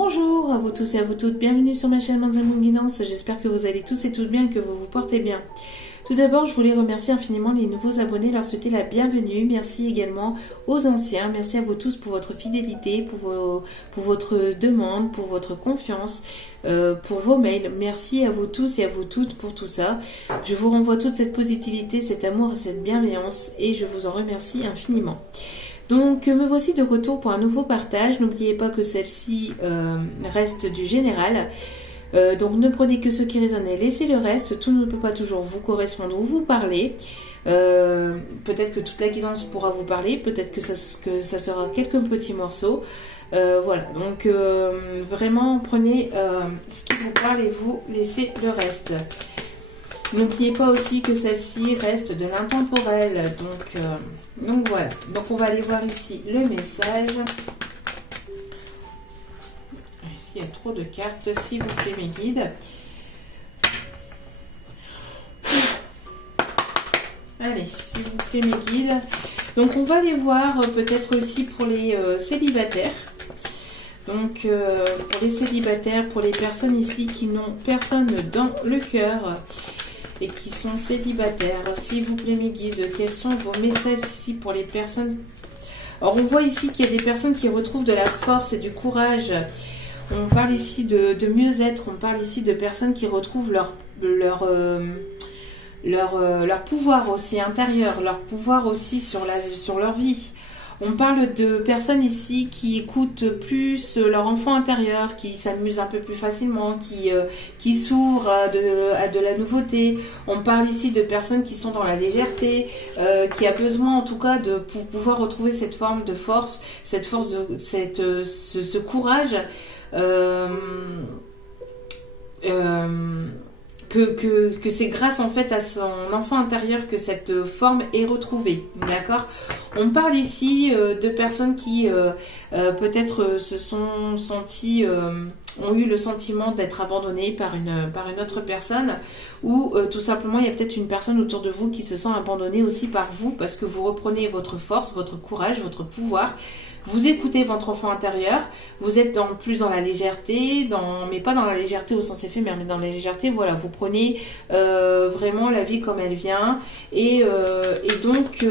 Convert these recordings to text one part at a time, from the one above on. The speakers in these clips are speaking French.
Bonjour à vous tous et à vous toutes, bienvenue sur ma chaîne Mademoiselle Moon Guidance, j'espère que vous allez tous et toutes bien et que vous vous portez bien. Tout d'abord, je voulais remercier infiniment les nouveaux abonnés, leur souhaiter la bienvenue. Merci également aux anciens, merci à vous tous pour votre fidélité, pour votre demande, pour votre confiance, pour vos mails. Merci à vous tous et à vous toutes pour tout ça. Je vous renvoie toute cette positivité, cet amour et cette bienveillance et je vous en remercie infiniment. Donc me voici de retour pour un nouveau partage. N'oubliez pas que celle-ci reste du général. Donc ne prenez que ce qui résonne et laissez le reste. Tout ne peut pas toujours vous correspondre ou vous parler. Peut-être que toute la guidance pourra vous parler. Peut-être que ça sera quelques petits morceaux. Voilà, donc vraiment prenez ce qui vous parle et vous laissez le reste. N'oubliez pas aussi que celle-ci reste de l'intemporel. Donc voilà, donc on va aller voir ici le message. Ici il y a trop de cartes, s'il vous plaît mes guides. Allez, s'il vous plaît mes guides. Donc on va aller voir peut-être aussi pour les célibataires. Donc pour les célibataires, pour les personnes ici qui n'ont personne dans le cœur et qui sont célibataires, s'il vous plaît mes guides, quels sont vos messages ici pour les personnes? Alors on voit ici qu'il y a des personnes qui retrouvent de la force et du courage. On parle ici de mieux-être, on parle ici de personnes qui retrouvent leur pouvoir aussi intérieur, leur pouvoir aussi sur leur vie. On parle de personnes ici qui écoutent plus leur enfant intérieur, qui s'amusent un peu plus facilement, qui s'ouvrent à de la nouveauté. On parle ici de personnes qui sont dans la légèreté, qui a besoin en tout cas de pouvoir retrouver cette forme de force, ce courage. Que c'est grâce en fait à son enfant intérieur que cette forme est retrouvée, d'accord? On parle ici de personnes qui peut-être se sont senties, ont eu le sentiment d'être abandonnées par une autre personne, ou tout simplement il y a peut-être une personne autour de vous qui se sent abandonnée aussi par vous parce que vous reprenez votre force, votre courage, votre pouvoir. Vous écoutez votre enfant intérieur, vous êtes plus dans la légèreté, mais pas dans la légèreté au sens éphémère, mais dans la légèreté, voilà, vous prenez vraiment la vie comme elle vient, et donc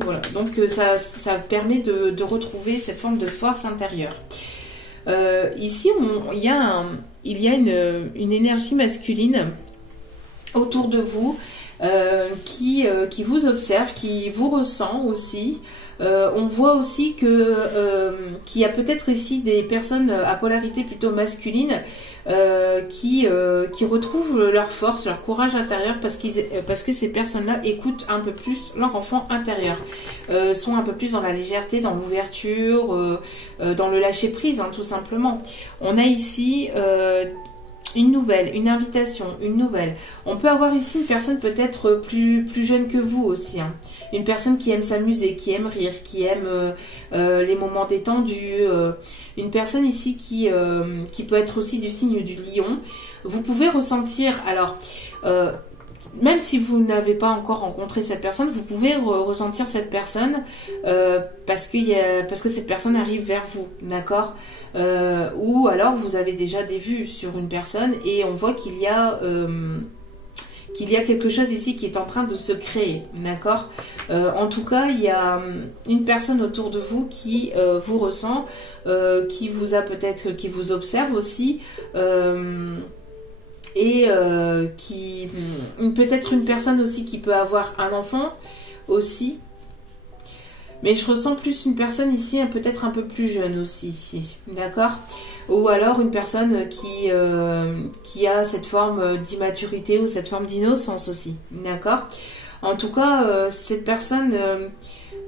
voilà, donc ça permet de retrouver cette forme de force intérieure. Ici, il y a une énergie masculine autour de vous qui vous observe, qui vous ressent aussi. On voit aussi qu'il y a peut-être ici des personnes à polarité plutôt masculine qui retrouvent leur force, leur courage intérieur parce que ces personnes-là écoutent un peu plus leur enfant intérieur, sont un peu plus dans la légèreté, dans l'ouverture, dans le lâcher prise, hein, tout simplement. On a ici une invitation, une nouvelle. On peut avoir ici une personne peut-être plus jeune que vous aussi, hein. Une personne qui aime s'amuser, qui aime rire, qui aime les moments détendus. Une personne ici qui peut être aussi du signe du lion. Vous pouvez ressentir, alors même si vous n'avez pas encore rencontré cette personne, vous pouvez ressentir cette personne parce que cette personne arrive vers vous, d'accord? Ou alors vous avez déjà des vues sur une personne et on voit qu'il y a quelque chose ici qui est en train de se créer, d'accord? En tout cas, il y a une personne autour de vous qui vous ressent, qui vous observe aussi. Et peut-être une personne aussi qui peut avoir un enfant aussi. Mais je ressens plus une personne ici, peut-être un peu plus jeune aussi, ici, d'accord? Ou alors une personne qui a cette forme d'immaturité ou cette forme d'innocence aussi, d'accord? En tout cas, cette personne,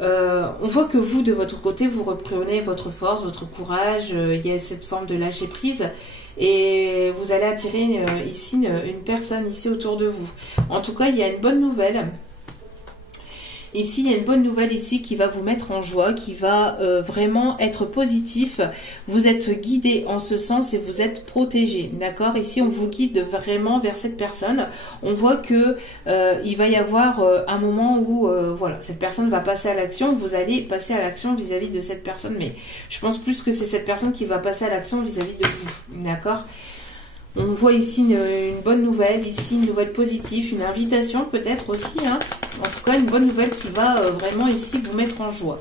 on voit que vous, de votre côté, vous reprenez votre force, votre courage, il y a cette forme de lâcher prise. Et vous allez attirer ici une personne ici autour de vous. En tout cas, il y a une bonne nouvelle. Ici, il y a une bonne nouvelle ici qui va vous mettre en joie, qui va vraiment être positif. Vous êtes guidé en ce sens et vous êtes protégé, d'accord? Ici, on vous guide vraiment vers cette personne. On voit que il va y avoir un moment où voilà, cette personne va passer à l'action. Vous allez passer à l'action vis-à-vis de cette personne, mais je pense plus que c'est cette personne qui va passer à l'action vis-à-vis de vous, d'accord? On voit ici une bonne nouvelle, ici une nouvelle positive, une invitation peut-être aussi, hein. En tout cas, une bonne nouvelle qui va vraiment ici vous mettre en joie.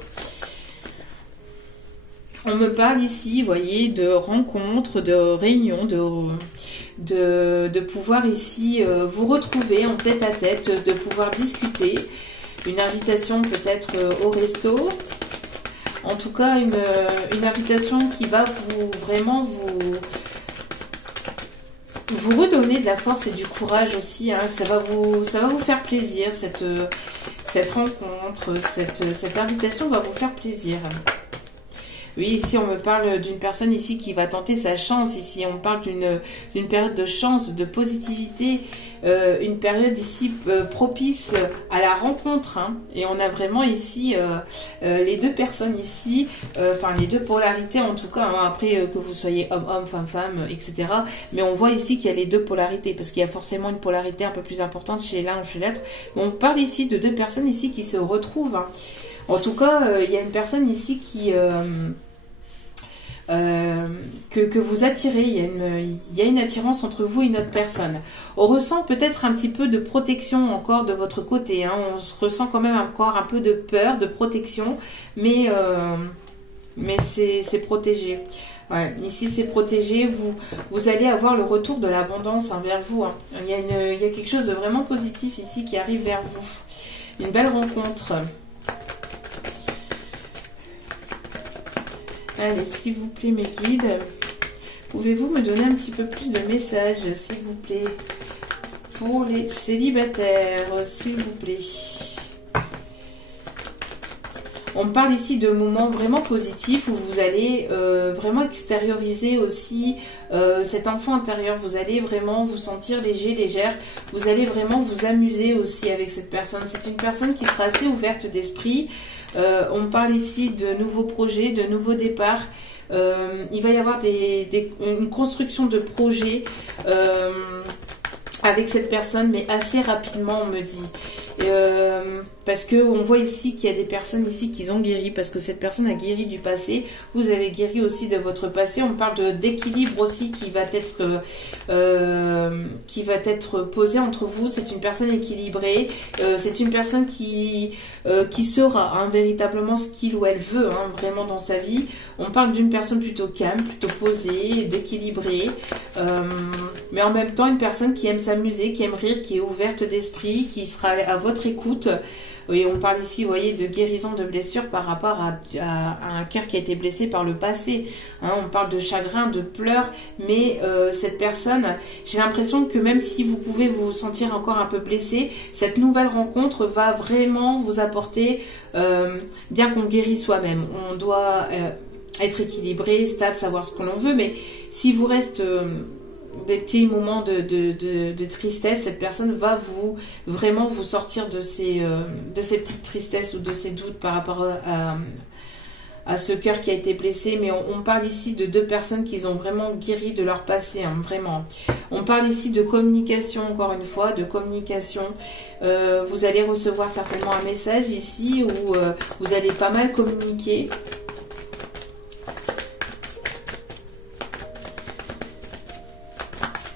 On me parle ici, vous voyez, de rencontres, de réunions, de pouvoir ici vous retrouver en tête à tête, de pouvoir discuter. Une invitation peut-être au resto. En tout cas, une invitation qui va vraiment vous redonner de la force et du courage aussi, hein. Ça va vous faire plaisir, cette rencontre, cette invitation va vous faire plaisir. Oui, ici on me parle d'une personne ici qui va tenter sa chance. Ici on parle d'une période de chance, de positivité, une période ici propice à la rencontre, hein. Et on a vraiment ici les deux personnes ici, enfin les deux polarités en tout cas, hein, après que vous soyez homme-homme, femme-femme, etc. Mais on voit ici qu'il y a les deux polarités, parce qu'il y a forcément une polarité un peu plus importante chez l'un ou chez l'autre. On parle ici de deux personnes ici qui se retrouvent, hein. En tout cas, il y a une personne ici qui... que vous attirez, il y a une attirance entre vous et une autre personne. On ressent peut-être un petit peu de protection encore de votre côté, hein. On se ressent quand même encore un peu de peur, de protection, mais c'est protégé. Ouais, ici c'est protégé, vous allez avoir le retour de l'abondance, hein, vers vous, hein. Il y a quelque chose de vraiment positif ici qui arrive vers vous. Une belle rencontre. Allez, s'il vous plaît, mes guides, pouvez-vous me donner un petit peu plus de messages, s'il vous plaît, pour les célibataires, s'il vous plaît. On parle ici de moments vraiment positifs où vous allez vraiment extérioriser aussi cet enfant intérieur. Vous allez vraiment vous sentir léger, légère. Vous allez vraiment vous amuser aussi avec cette personne. C'est une personne qui sera assez ouverte d'esprit. On parle ici de nouveaux projets, de nouveaux départs. Il va y avoir une construction de projets avec cette personne, mais assez rapidement, on me dit. Parce que on voit ici qu'il y a des personnes ici qui ont guéri, parce que cette personne a guéri du passé. Vous avez guéri aussi de votre passé. On parle d'équilibre aussi qui va être posé entre vous. C'est une personne équilibrée. C'est une personne qui saura, hein, véritablement ce qu'il ou elle veut, hein, vraiment dans sa vie. On parle d'une personne plutôt calme, plutôt posée, d'équilibrée, mais en même temps une personne qui aime s'amuser, qui aime rire, qui est ouverte d'esprit, qui sera à votre écoute. Et on parle ici, vous voyez, de guérison de blessures par rapport à un cœur qui a été blessé par le passé, hein. On parle de chagrin, de pleurs, mais cette personne, j'ai l'impression que même si vous pouvez vous sentir encore un peu blessé, cette nouvelle rencontre va vraiment vous apporter, bien qu'on guérit soi-même. On doit être équilibré, stable, savoir ce que l'on veut, mais si vous reste... des petits moments de tristesse, cette personne va vraiment vous sortir de ces petites tristesses ou de ces doutes par rapport à ce cœur qui a été blessé. Mais on parle ici de deux personnes qui ont vraiment guéri de leur passé, hein, vraiment. On parle ici de communication, encore une fois, de communication. Vous allez recevoir certainement un message ici où vous allez pas mal communiquer.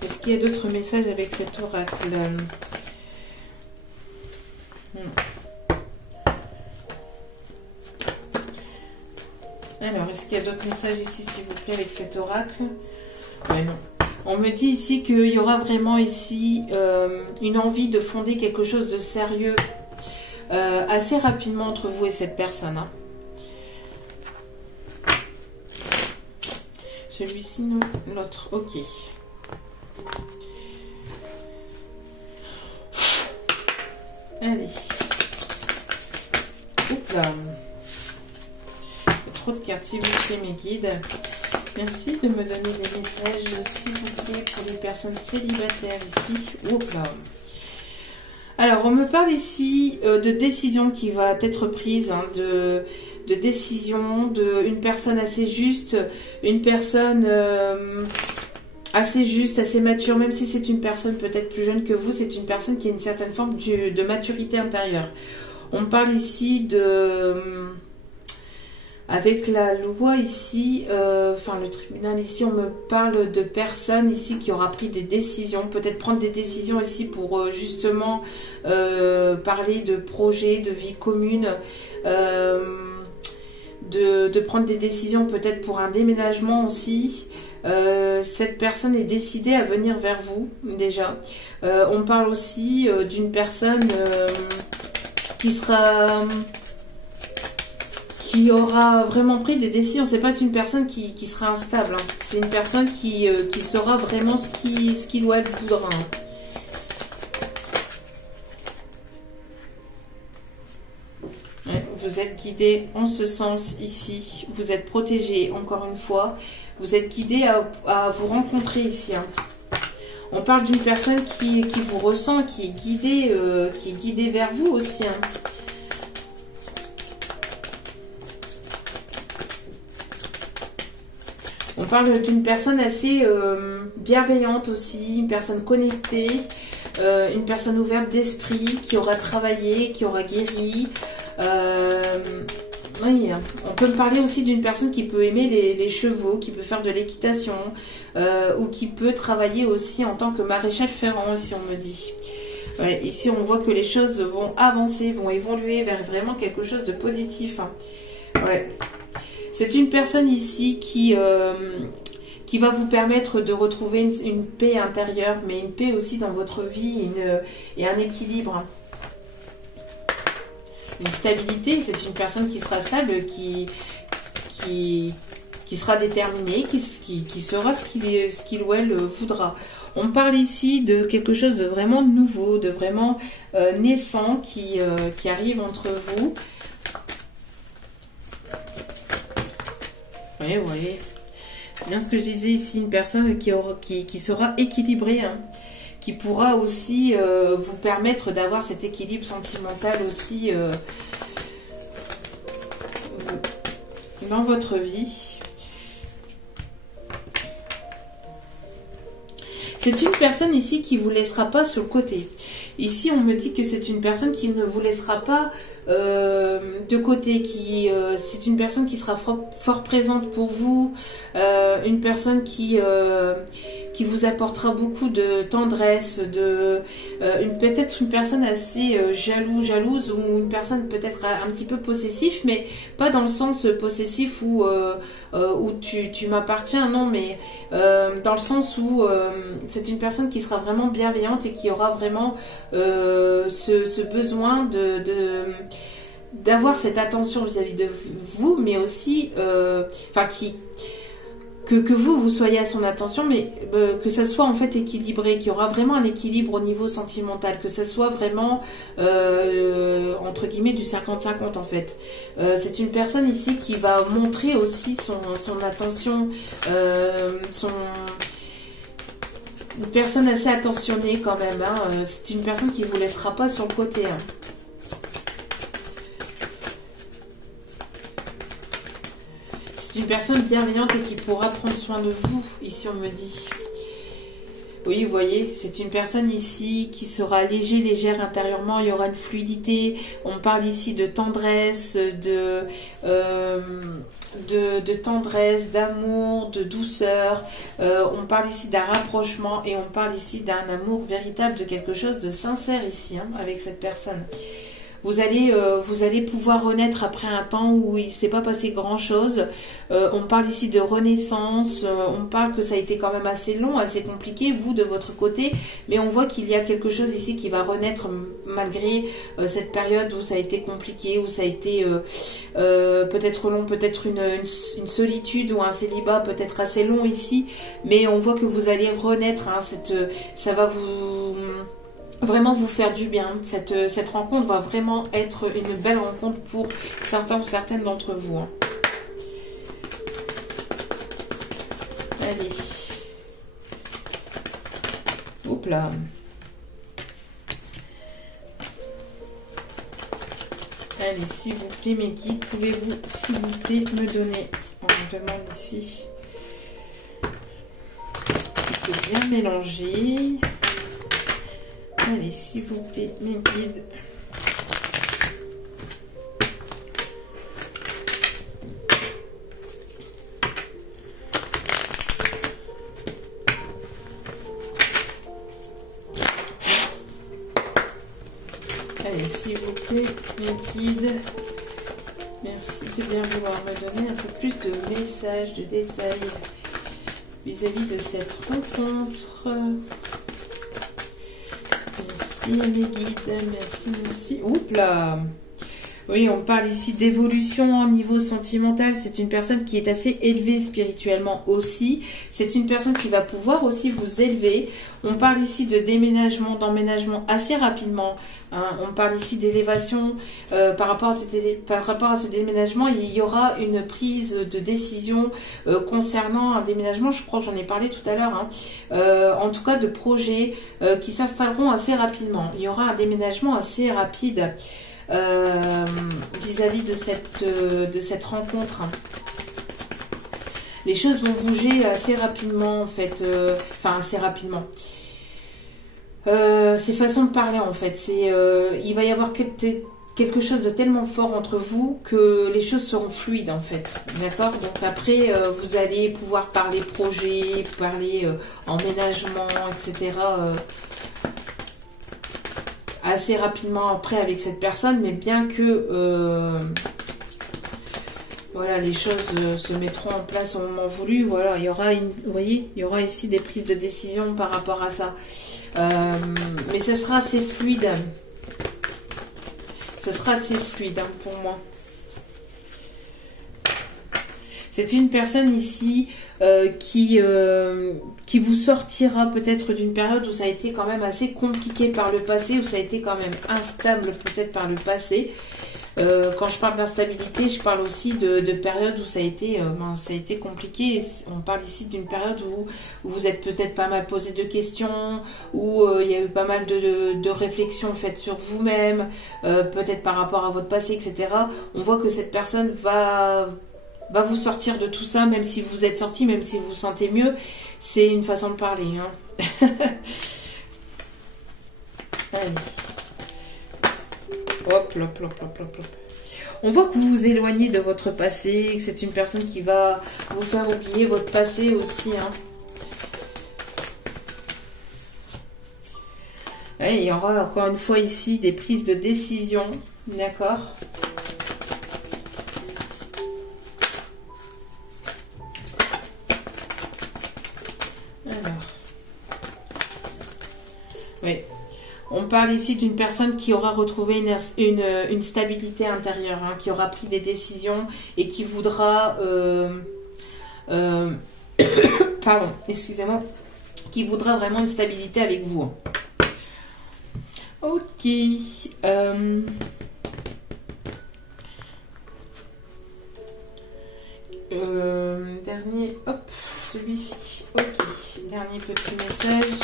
Est-ce qu'il y a d'autres messages avec cet oracle? Alors, est-ce qu'il y a d'autres messages ici, s'il vous plaît, avec cet oracle? Ouais, non. On me dit ici qu'il y aura vraiment ici une envie de fonder quelque chose de sérieux assez rapidement entre vous et cette personne, hein. Celui-ci, non, l'autre, ok. Allez. Oups là. Trop de cartes, s'il vous plaît, mes guides. Merci de me donner des messages, s'il vous plaît, pour les personnes célibataires ici. Oups là. Alors, on me parle ici de décision qui va être prise, hein, de décision, une personne assez juste, une personne assez juste, assez mature, même si c'est une personne peut-être plus jeune que vous, c'est une personne qui a une certaine forme de maturité intérieure. On parle ici de... Avec la loi ici, enfin le tribunal ici, on me parle de personnes ici qui aura pris des décisions, peut-être prendre des décisions ici pour justement parler de projets, de vie commune, de prendre des décisions peut-être pour un déménagement aussi. Cette personne est décidée à venir vers vous déjà. On parle aussi d'une personne qui aura vraiment pris des décisions. C'est pas une personne qui sera instable, hein. C'est une personne qui saura vraiment ce qu'il ou elle voudra, hein. Ouais, vous êtes guidé en ce sens ici. Vous êtes protégé, encore une fois. Vous êtes guidé à vous rencontrer ici, hein. On parle d'une personne qui vous ressent, qui est guidée vers vous aussi, hein. On parle d'une personne assez bienveillante aussi, une personne connectée, une personne ouverte d'esprit, qui aura travaillé, qui aura guéri. Oui, on peut me parler aussi d'une personne qui peut aimer les chevaux, qui peut faire de l'équitation, ou qui peut travailler aussi en tant que maréchal ferrant, si on me dit. Ouais, ici, on voit que les choses vont avancer, vont évoluer vers vraiment quelque chose de positif, hein. Ouais. C'est une personne ici qui va vous permettre de retrouver une paix intérieure, mais une paix aussi dans votre vie et un équilibre. Une stabilité, c'est une personne qui sera stable, qui sera déterminée, qui sera ce qu'il ou elle voudra. On parle ici de quelque chose de vraiment nouveau, de vraiment naissant qui arrive entre vous. Oui, oui. C'est bien ce que je disais ici, une personne qui sera équilibrée, hein, qui pourra aussi vous permettre d'avoir cet équilibre sentimental aussi dans votre vie. C'est une personne ici qui ne vous laissera pas sur le côté. Ici, on me dit que c'est une personne qui ne vous laissera pas de côté, c'est une personne qui sera fort présente pour vous, une personne qui vous apportera beaucoup de tendresse, peut-être une personne assez jalouse ou une personne peut-être un petit peu possessive, mais pas dans le sens possessif où tu m'appartiens, non, mais dans le sens où c'est une personne qui sera vraiment bienveillante et qui aura vraiment ce besoin d'avoir cette attention vis-à-vis de vous, mais aussi que vous soyez à son attention, mais que ça soit en fait équilibré, qu'il y aura vraiment un équilibre au niveau sentimental, que ça soit vraiment entre guillemets du 50-50 en fait. C'est une personne ici qui va montrer aussi son attention, une personne assez attentionnée quand même, hein. C'est une personne qui ne vous laissera pas sur le côté, hein. C'est une personne bienveillante et qui pourra prendre soin de vous, ici on me dit. Oui, vous voyez, c'est une personne ici qui sera légère intérieurement, il y aura une fluidité. On parle ici de tendresse, de tendresse, d'amour, de douceur. On parle ici d'un rapprochement et on parle ici d'un amour véritable, de quelque chose de sincère ici, hein, avec cette personne. Vous allez pouvoir renaître après un temps où il ne s'est pas passé grand-chose. On parle ici de renaissance. On parle que ça a été quand même assez long, assez compliqué, vous, de votre côté. Mais on voit qu'il y a quelque chose ici qui va renaître malgré cette période où ça a été compliqué, où ça a été peut-être long, peut-être une solitude ou un célibat peut-être assez long ici. Mais on voit que vous allez renaître, hein, ça va vraiment vous faire du bien. Cette rencontre va vraiment être une belle rencontre pour certains ou certaines d'entre vous, hein. Allez. Hop là. Allez, s'il vous plaît, mes guides, pouvez-vous, s'il vous plaît, me donner... On me demande ici... de bien mélanger. Allez, s'il vous plaît, mes guides. Allez, s'il vous plaît, mes guides. Merci de bien vouloir me donner un peu plus de messages, de détails vis-à-vis de cette rencontre. Merci mes guides, merci. Oups là! Oui, on parle ici d'évolution au niveau sentimental. C'est une personne qui est assez élevée spirituellement aussi. C'est une personne qui va pouvoir aussi vous élever. On parle ici de déménagement, d'emménagement assez rapidement. Hein. On parle ici d'élévation. Par rapport à ce déménagement, il y aura une prise de décision concernant un déménagement. Je crois que j'en ai parlé tout à l'heure. Hein. En tout cas, de projets qui s'installeront assez rapidement. Il y aura un déménagement assez rapide. Vis-à-vis de cette rencontre. Les choses vont bouger assez rapidement en fait, enfin assez rapidement. C'est façon de parler en fait. Il va y avoir quelque chose de tellement fort entre vous que les choses seront fluides en fait. D'accord? Donc après, vous allez pouvoir parler projet, parler emménagement, etc. Assez rapidement après avec cette personne, mais bien que voilà, les choses se mettront en place au moment voulu. Voilà, il y aura vous voyez, il y aura ici des prises de décision par rapport à ça. Mais ça sera assez fluide. Ça sera assez fluide hein, pour moi. C'est une personne ici qui vous sortira peut-être d'une période où ça a été quand même assez compliqué par le passé, où ça a été quand même instable peut-être par le passé. Quand je parle d'instabilité, je parle aussi de périodes où ça a été compliqué. On parle ici d'une période où vous êtes peut-être pas mal posé de questions, où il y a eu pas mal de réflexions faites sur vous-même, peut-être par rapport à votre passé, etc. On voit que cette personne va vous sortir de tout ça, même si vous êtes sorti, même si vous vous sentez mieux. C'est une façon de parler. Hein. Allez. Hop, hop, hop, hop, hop, hop. On voit que vous vous éloignez de votre passé, que c'est une personne qui va vous faire oublier votre passé aussi. Hein. Ouais, il y aura encore une fois ici des prises de décision. D'accord ? Oui. On parle ici d'une personne qui aura retrouvé une stabilité intérieure, hein, qui aura pris des décisions et qui voudra... pardon, excusez-moi. Qui voudra vraiment une stabilité avec vous. Hein. Ok. Dernier, hop, celui-ci. Ok, dernier petit message.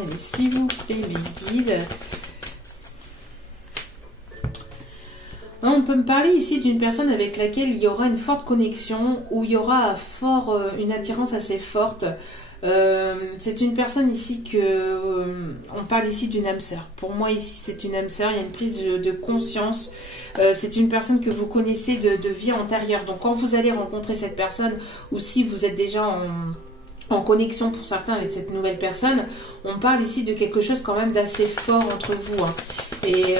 Allez, s'il vous plaît, mes guides. On peut me parler ici d'une personne avec laquelle il y aura une forte connexion, où il y aura une attirance assez forte. C'est une personne ici on parle ici d'une âme sœur. Pour moi ici c'est une âme sœur, il y a une prise de conscience. C'est une personne que vous connaissez de vie antérieure. Donc quand vous allez rencontrer cette personne, ou si vous êtes déjà en connexion pour certains avec cette nouvelle personne, on parle ici de quelque chose quand même d'assez fort entre vous. Hein. Et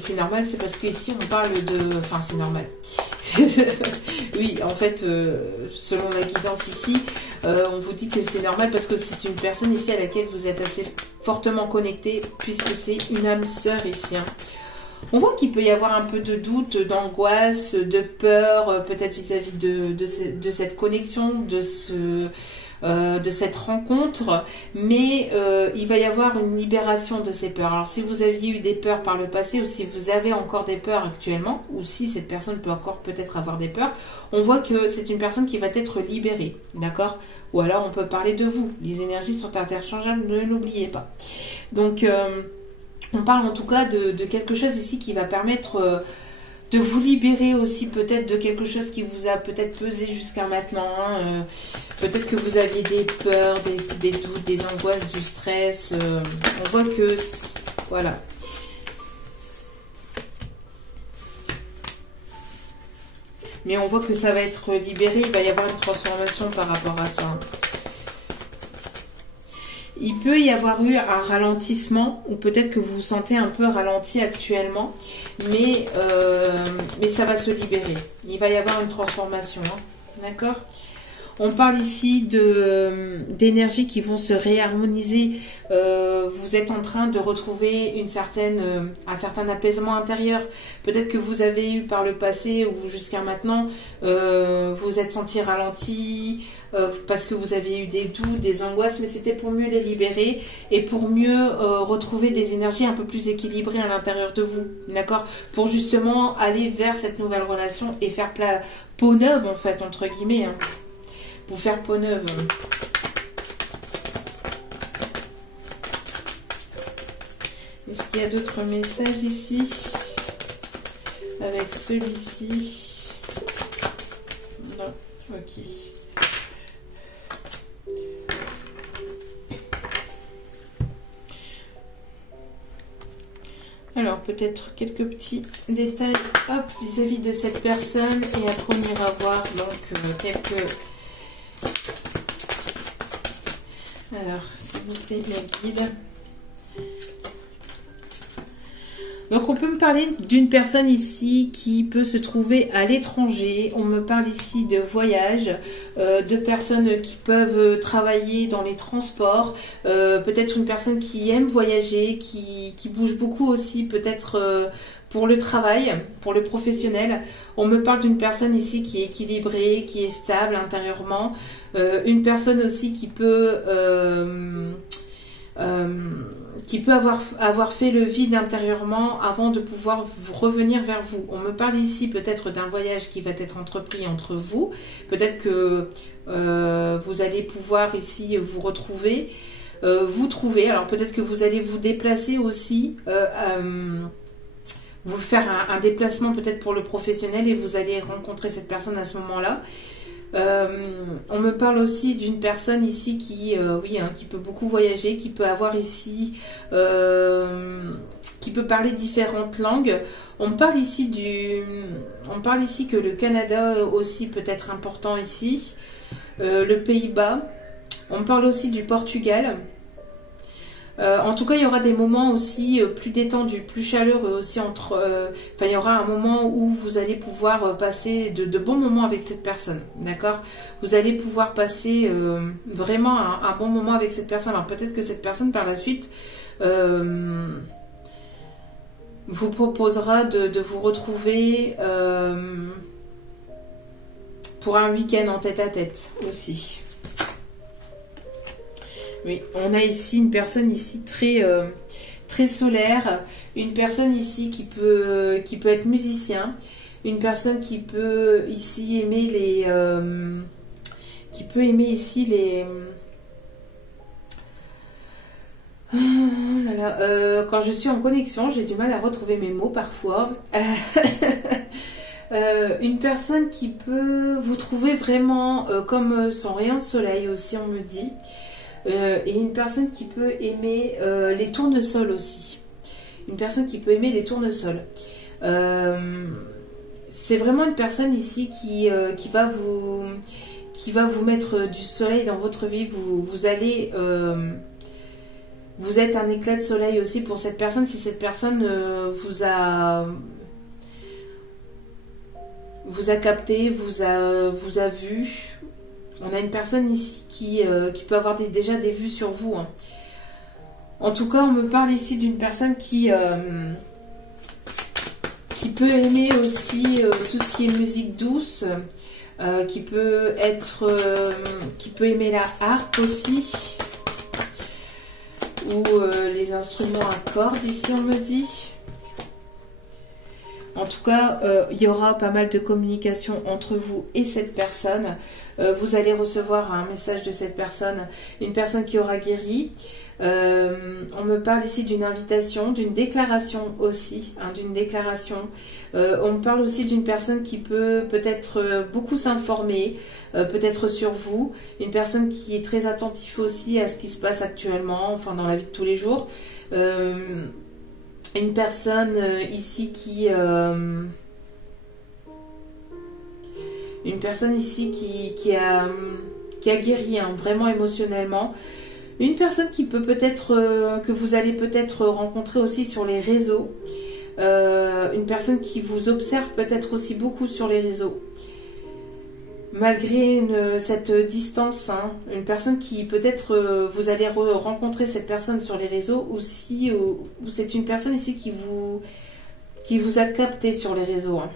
c'est normal, c'est parce que ici on parle de... Enfin c'est normal. Oui, en fait, selon la guidance ici, on vous dit que c'est normal parce que c'est une personne ici à laquelle vous êtes assez fortement connecté, puisque c'est une âme sœur ici. Hein. On voit qu'il peut y avoir un peu de doute, d'angoisse, de peur, peut-être vis-à-vis de cette connexion, de de cette rencontre, mais il va y avoir une libération de ces peurs. Alors si vous aviez eu des peurs par le passé, ou si vous avez encore des peurs actuellement, ou si cette personne peut encore peut-être avoir des peurs, on voit que c'est une personne qui va être libérée, d'accord? Ou alors on peut parler de vous. Les énergies sont interchangeables, ne l'oubliez pas. Donc on parle en tout cas de quelque chose ici qui va permettre de vous libérer aussi peut-être de quelque chose qui vous a peut-être pesé jusqu'à maintenant. Peut-être que vous aviez des peurs, des doutes, des angoisses, du stress. On voit que... Voilà. Mais on voit que ça va être libéré. Il va y avoir une transformation par rapport à ça. Il peut y avoir eu un ralentissement, ou peut-être que vous vous sentez un peu ralenti actuellement, mais ça va se libérer. Il va y avoir une transformation, hein, d'accord? On parle ici d'énergies qui vont se réharmoniser. Vous êtes en train de retrouver un certain apaisement intérieur. Peut-être que vous avez eu par le passé ou jusqu'à maintenant, vous êtes senti ralenti parce que vous avez eu des doutes, des angoisses, mais c'était pour mieux les libérer et pour mieux retrouver des énergies un peu plus équilibrées à l'intérieur de vous, d'accord? Pour justement aller vers cette nouvelle relation et faire peau neuve en fait, entre guillemets, hein. Pour faire peau neuve. Est-ce qu'il y a d'autres messages ici? Avec celui-ci. Non, ok. Alors, peut-être quelques petits détails vis-à-vis de cette personne. Et après, on ira voir donc quelques... Alors, s'il vous plaît, bien guide. Donc, on peut me parler d'une personne ici qui peut se trouver à l'étranger. On me parle ici de voyage, de personnes qui peuvent travailler dans les transports. Peut-être une personne qui aime voyager, qui bouge beaucoup aussi, peut-être... pour le travail, pour le professionnel, on me parle d'une personne ici qui est équilibrée, qui est stable intérieurement. Une personne aussi qui peut avoir fait le vide intérieurement avant de pouvoir revenir vers vous. On me parle ici peut-être d'un voyage qui va être entrepris entre vous. Peut-être que vous allez pouvoir ici vous retrouver, vous trouver. Alors peut-être que vous allez vous déplacer aussi, vous faire un déplacement peut-être pour le professionnel et vous allez rencontrer cette personne à ce moment-là. On me parle aussi d'une personne ici qui, qui peut beaucoup voyager, qui peut avoir ici, qui peut parler différentes langues. On me parle ici que le Canada aussi peut être important ici, le Pays-Bas. On me parle aussi du Portugal. En tout cas, il y aura des moments aussi plus détendus, plus chaleureux aussi il y aura un moment où vous allez pouvoir passer de bons moments avec cette personne, d'accord? Vous allez pouvoir passer vraiment un bon moment avec cette personne. Alors peut-être que cette personne par la suite vous proposera de vous retrouver pour un week-end en tête-à-tête aussi. Oui, on a ici une personne ici très solaire, une personne ici qui peut être musicien, une personne qui peut ici aimer quand je suis en connexion, j'ai du mal à retrouver mes mots parfois. Une personne qui peut vous trouver vraiment comme son rayon de soleil aussi, on me dit. Et une personne qui peut aimer les tournesols aussi. Une personne qui peut aimer les tournesols. C'est vraiment une personne ici qui va vous mettre du soleil dans votre vie. Vous allez... vous êtes un éclat de soleil aussi pour cette personne. Si cette personne vous a capté, vous a vu... On a une personne ici qui peut avoir déjà des vues sur vous, hein. En tout cas, on me parle ici d'une personne qui peut aimer aussi tout ce qui est musique douce, qui peut aimer la harpe aussi, ou les instruments à cordes ici on me dit. En tout cas, il y aura pas mal de communication entre vous et cette personne. Vous allez recevoir un message de cette personne, une personne qui aura guéri. On me parle ici d'une invitation, d'une déclaration aussi, hein, d'une déclaration. On me parle aussi d'une personne qui peut peut-être beaucoup s'informer, peut-être sur vous. Une personne qui est très attentive aussi à ce qui se passe actuellement, enfin dans la vie de tous les jours. Une personne ici qui a guéri, hein, vraiment émotionnellement. Une personne qui peut peut-être que vous allez peut-être rencontrer aussi sur les réseaux. Une personne qui vous observe peut-être aussi beaucoup sur les réseaux. Malgré cette distance, hein, une personne qui peut-être vous allez rencontrer cette personne sur les réseaux, ou si c'est une personne ici qui vous a capté sur les réseaux. Hein.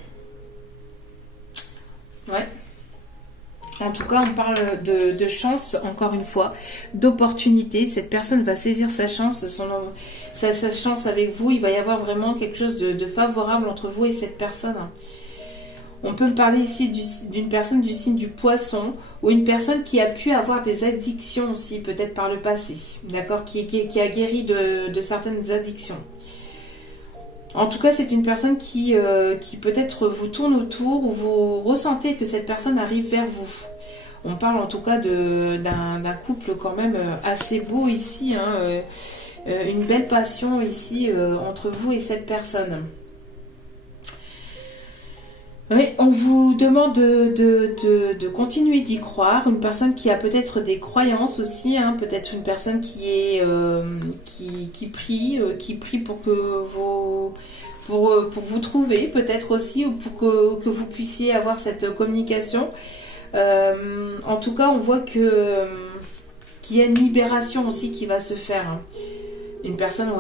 Ouais. En tout cas, on parle de chance, encore une fois, d'opportunité. Cette personne va saisir sa chance, sa chance avec vous. Il va y avoir vraiment quelque chose de favorable entre vous et cette personne. On peut me parler ici d'une personne du signe du poisson, ou une personne qui a pu avoir des addictions aussi, peut-être par le passé, d'accord, qui a guéri de certaines addictions. En tout cas, c'est une personne qui peut-être vous tourne autour, ou vous ressentez que cette personne arrive vers vous. On parle en tout cas d'un couple quand même assez beau ici, hein, une belle passion ici entre vous et cette personne. Oui, on vous demande de continuer d'y croire. Une personne qui a peut-être des croyances aussi, hein, peut-être une personne qui prie pour que pour vous trouver, peut-être aussi, ou pour que vous puissiez avoir cette communication. En tout cas, on voit qu'il y a une libération aussi qui va se faire. Hein. Une personne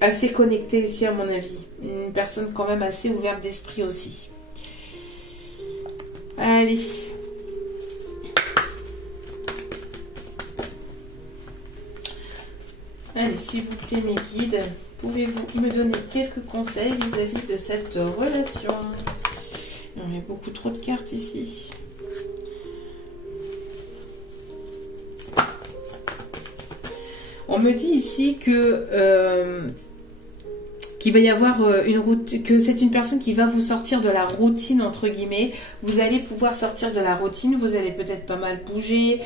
assez connectée ici à mon avis. Une personne quand même assez ouverte d'esprit aussi. Allez. Allez, s'il vous plaît mes guides, pouvez-vous me donner quelques conseils vis-à-vis de cette relation? Il y a beaucoup trop de cartes ici. On me dit ici que qu'il va y avoir une route, que c'est une personne qui va vous sortir de la routine entre guillemets. Vous allez pouvoir sortir de la routine, vous allez peut-être pas mal bouger,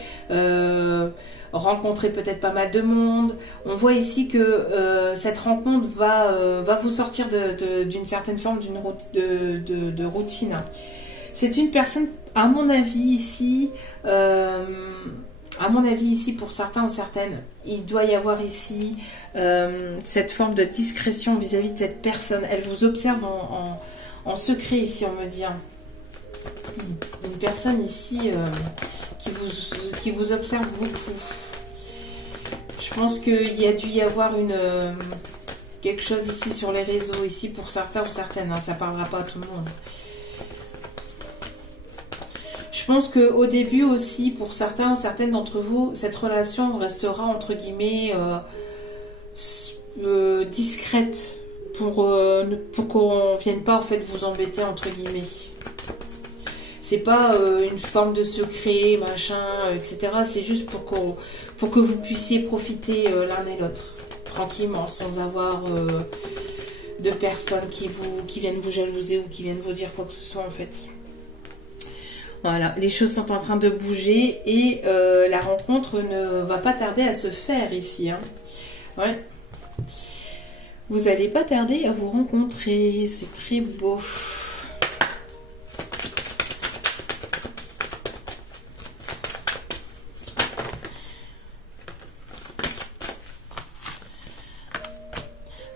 rencontrer peut-être pas mal de monde. On voit ici que cette rencontre va vous sortir d'une certaine forme de routine. C'est une personne, à mon avis ici, pour certains ou certaines, il doit y avoir ici cette forme de discrétion vis-à-vis de cette personne. Elle vous observe en secret ici, on me dit. Une personne ici qui vous observe beaucoup. Je pense qu'il y a dû y avoir quelque chose ici sur les réseaux, ici pour certains ou certaines. Hein, ça ne parlera pas à tout le monde. Je pense qu'au début aussi, pour certains ou certaines d'entre vous, cette relation restera entre guillemets discrète pour qu'on ne vienne pas en fait vous embêter entre guillemets. C'est pas une forme de secret, machin, etc. C'est juste pour que vous puissiez profiter l'un et l'autre tranquillement, sans avoir de personnes qui viennent vous jalouser ou qui viennent vous dire quoi que ce soit en fait. Voilà, les choses sont en train de bouger et la rencontre ne va pas tarder à se faire ici. Hein. Ouais. Vous n'allez pas tarder à vous rencontrer, c'est très beau.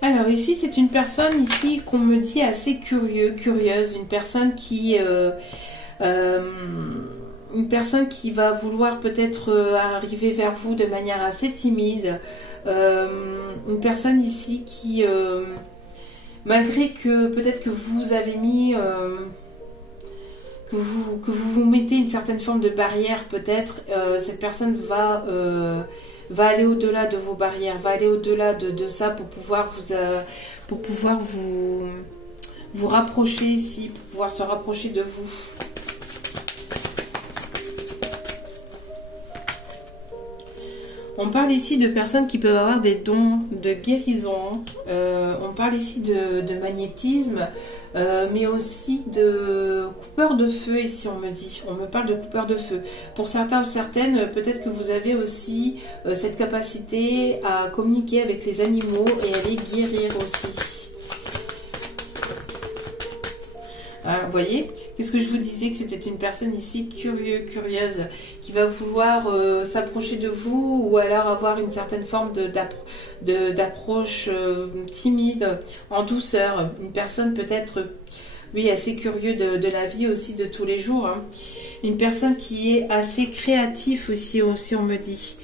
Alors ici, c'est une personne ici qu'on me dit assez curieuse, une personne qui va vouloir peut-être arriver vers vous de manière assez timide. Une personne ici qui, malgré que peut-être que vous avez mis que vous mettez une certaine forme de barrière peut-être, cette personne va aller au-delà de vos barrières, va aller au-delà de ça pour pouvoir vous rapprocher ici, pour pouvoir se rapprocher de vous. On parle ici de personnes qui peuvent avoir des dons de guérison. On parle ici de magnétisme, mais aussi de coupeur de feu ici, on me dit. On me parle de coupeur de feu. Pour certains ou certaines, peut-être que vous avez aussi cette capacité à communiquer avec les animaux et à les guérir aussi. Hein, vous voyez, qu'est-ce que je vous disais, que c'était une personne ici curieuse, qui va vouloir s'approcher de vous, ou alors avoir une certaine forme d'approche timide, en douceur. Une personne peut-être, oui, assez curieux de la vie aussi de tous les jours. Hein. Une personne qui est assez créative aussi on me dit.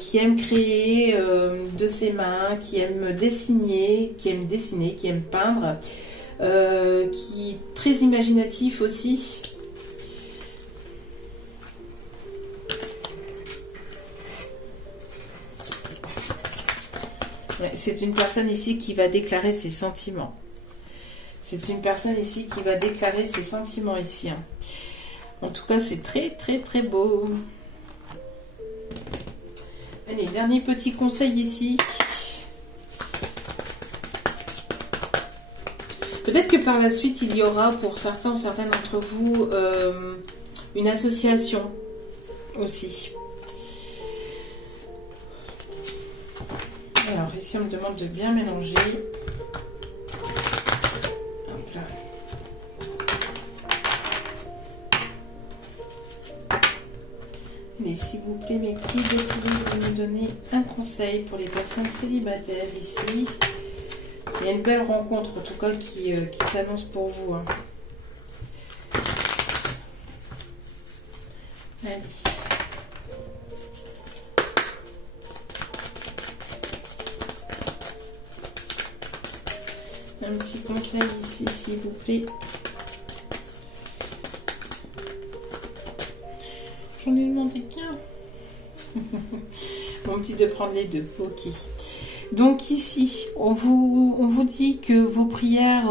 Qui aime créer de ses mains, qui aime dessiner, qui aime peindre. Qui est très imaginatif aussi. Ouais, c'est une personne ici qui va déclarer ses sentiments. C'est une personne ici qui va déclarer ses sentiments ici. Hein. En tout cas, c'est très très très beau. Allez, dernier petit conseil ici. Peut-être que par la suite, il y aura pour certains ou certaines d'entre vous une association aussi. Alors ici, on me demande de bien mélanger. Hop là. Allez, s'il vous plaît, mes guides, pouvez-vous me donner un conseil pour les personnes célibataires ici? Il y a une belle rencontre, en tout cas, qui s'annonce pour vous. Hein. Allez. Un petit conseil ici, s'il vous plaît. J'en ai demandé qu'un. Mon petit de prendre les deux. Ok. Donc ici, on vous dit que vos prières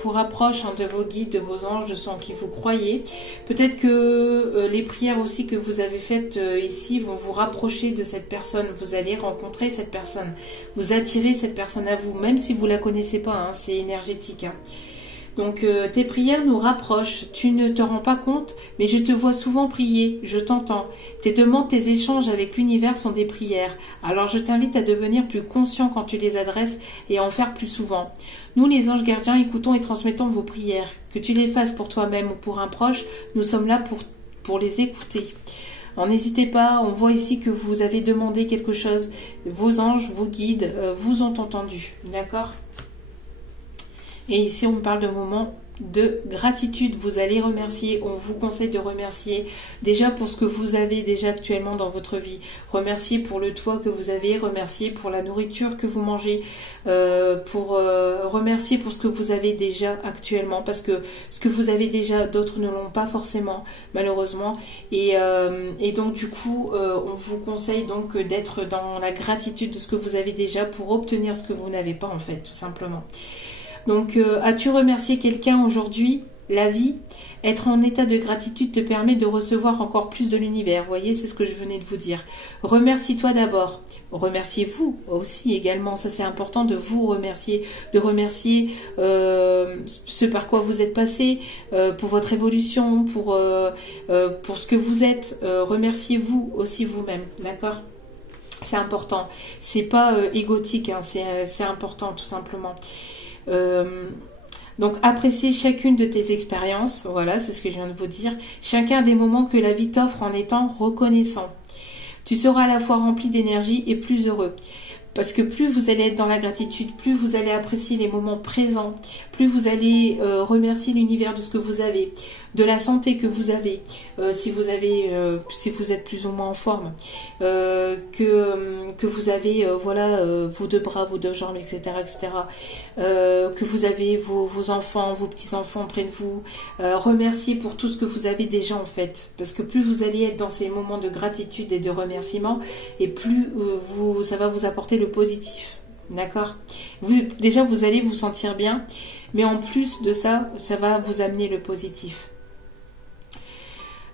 vous rapprochent de vos guides, de vos anges, de ceux en qui vous croyez. Peut-être que les prières aussi que vous avez faites ici vont vous rapprocher de cette personne. Vous allez rencontrer cette personne. Vous attirez cette personne à vous, même si vous ne la connaissez pas. Hein, c'est énergétique. Hein. Donc tes prières nous rapprochent, tu ne te rends pas compte, mais je te vois souvent prier, je t'entends. Tes demandes, tes échanges avec l'univers sont des prières. Alors je t'invite à devenir plus conscient quand tu les adresses et à en faire plus souvent. Nous les anges gardiens écoutons et transmettons vos prières. Que tu les fasses pour toi-même ou pour un proche, nous sommes là pour les écouter. Alors n'hésitez pas, on voit ici que vous avez demandé quelque chose, vos anges, vos guides vous ont entendu, d'accord ? Et ici, on parle de moments de gratitude. Vous allez remercier, on vous conseille de remercier déjà pour ce que vous avez déjà actuellement dans votre vie. Remercier pour le toit que vous avez, remercier pour la nourriture que vous mangez, remercier pour ce que vous avez déjà actuellement. Parce que ce que vous avez déjà, d'autres ne l'ont pas forcément, malheureusement. Et donc, du coup, on vous conseille donc d'être dans la gratitude de ce que vous avez déjà pour obtenir ce que vous n'avez pas, en fait, tout simplement. Donc, as-tu remercié quelqu'un aujourd'hui? La vie, être en état de gratitude te permet de recevoir encore plus de l'univers. Vous voyez, c'est ce que je venais de vous dire. Remercie-toi d'abord. Remerciez-vous aussi également. Ça, c'est important de vous remercier, de remercier ce par quoi vous êtes passé, pour votre évolution, pour ce que vous êtes. Remerciez-vous aussi vous-même, d'accord? C'est important. C'est pas égotique, hein, c'est important tout simplement. Donc appréciez chacune de tes expériences, voilà, c'est ce que je viens de vous dire, chacun des moments que la vie t'offre en étant reconnaissant. Tu seras à la fois rempli d'énergie et plus heureux. Parce que plus vous allez être dans la gratitude, plus vous allez apprécier les moments présents, plus vous allez remercier l'univers de ce que vous avez, de la santé que vous avez, si vous êtes plus ou moins en forme, que vous avez voilà vos deux bras, vos deux jambes, etc., que vous avez vos enfants, vos petits enfants près de vous. Remerciez pour tout ce que vous avez déjà en fait, parce que plus vous allez être dans ces moments de gratitude et de remerciement, et plus ça va vous apporter le positif. D'accord? Déjà, vous allez vous sentir bien, mais en plus de ça, ça va vous amener le positif.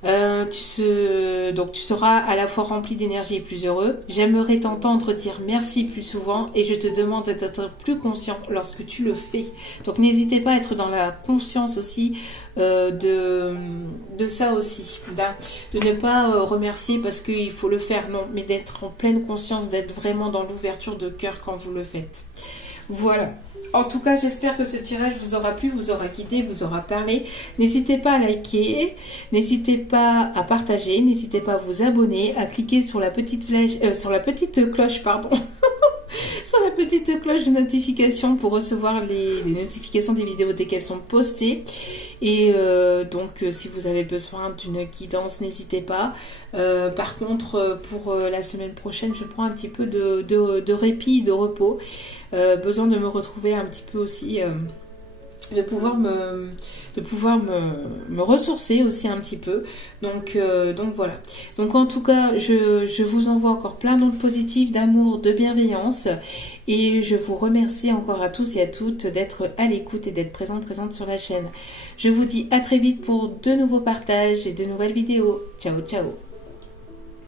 Donc tu seras à la fois rempli d'énergie et plus heureux. J'aimerais t'entendre dire merci plus souvent et je te demande d'être plus conscient lorsque tu le fais. Donc n'hésitez pas à être dans la conscience aussi de ça aussi, de ne pas remercier parce qu'il faut le faire, non, mais d'être en pleine conscience, d'être vraiment dans l'ouverture de cœur quand vous le faites. Voilà. En tout cas, j'espère que ce tirage vous aura plu, vous aura guidé, vous aura parlé. N'hésitez pas à liker, n'hésitez pas à partager, n'hésitez pas à vous abonner, à cliquer sur la petite flèche, sur la petite cloche, pardon, sur la petite cloche de notification pour recevoir les notifications des vidéos dès qu'elles sont postées. Et donc, si vous avez besoin d'une guidance, n'hésitez pas. Par contre, pour la semaine prochaine, je prends un petit peu de répit, de repos. Besoin de me retrouver un petit peu aussi, de pouvoir me ressourcer aussi un petit peu. Donc voilà. Donc en tout cas, je vous envoie encore plein d'ondes positives, d'amour, de bienveillance. Et je vous remercie encore à tous et à toutes d'être à l'écoute et d'être présente sur la chaîne. Je vous dis à très vite pour de nouveaux partages et de nouvelles vidéos. Ciao, ciao.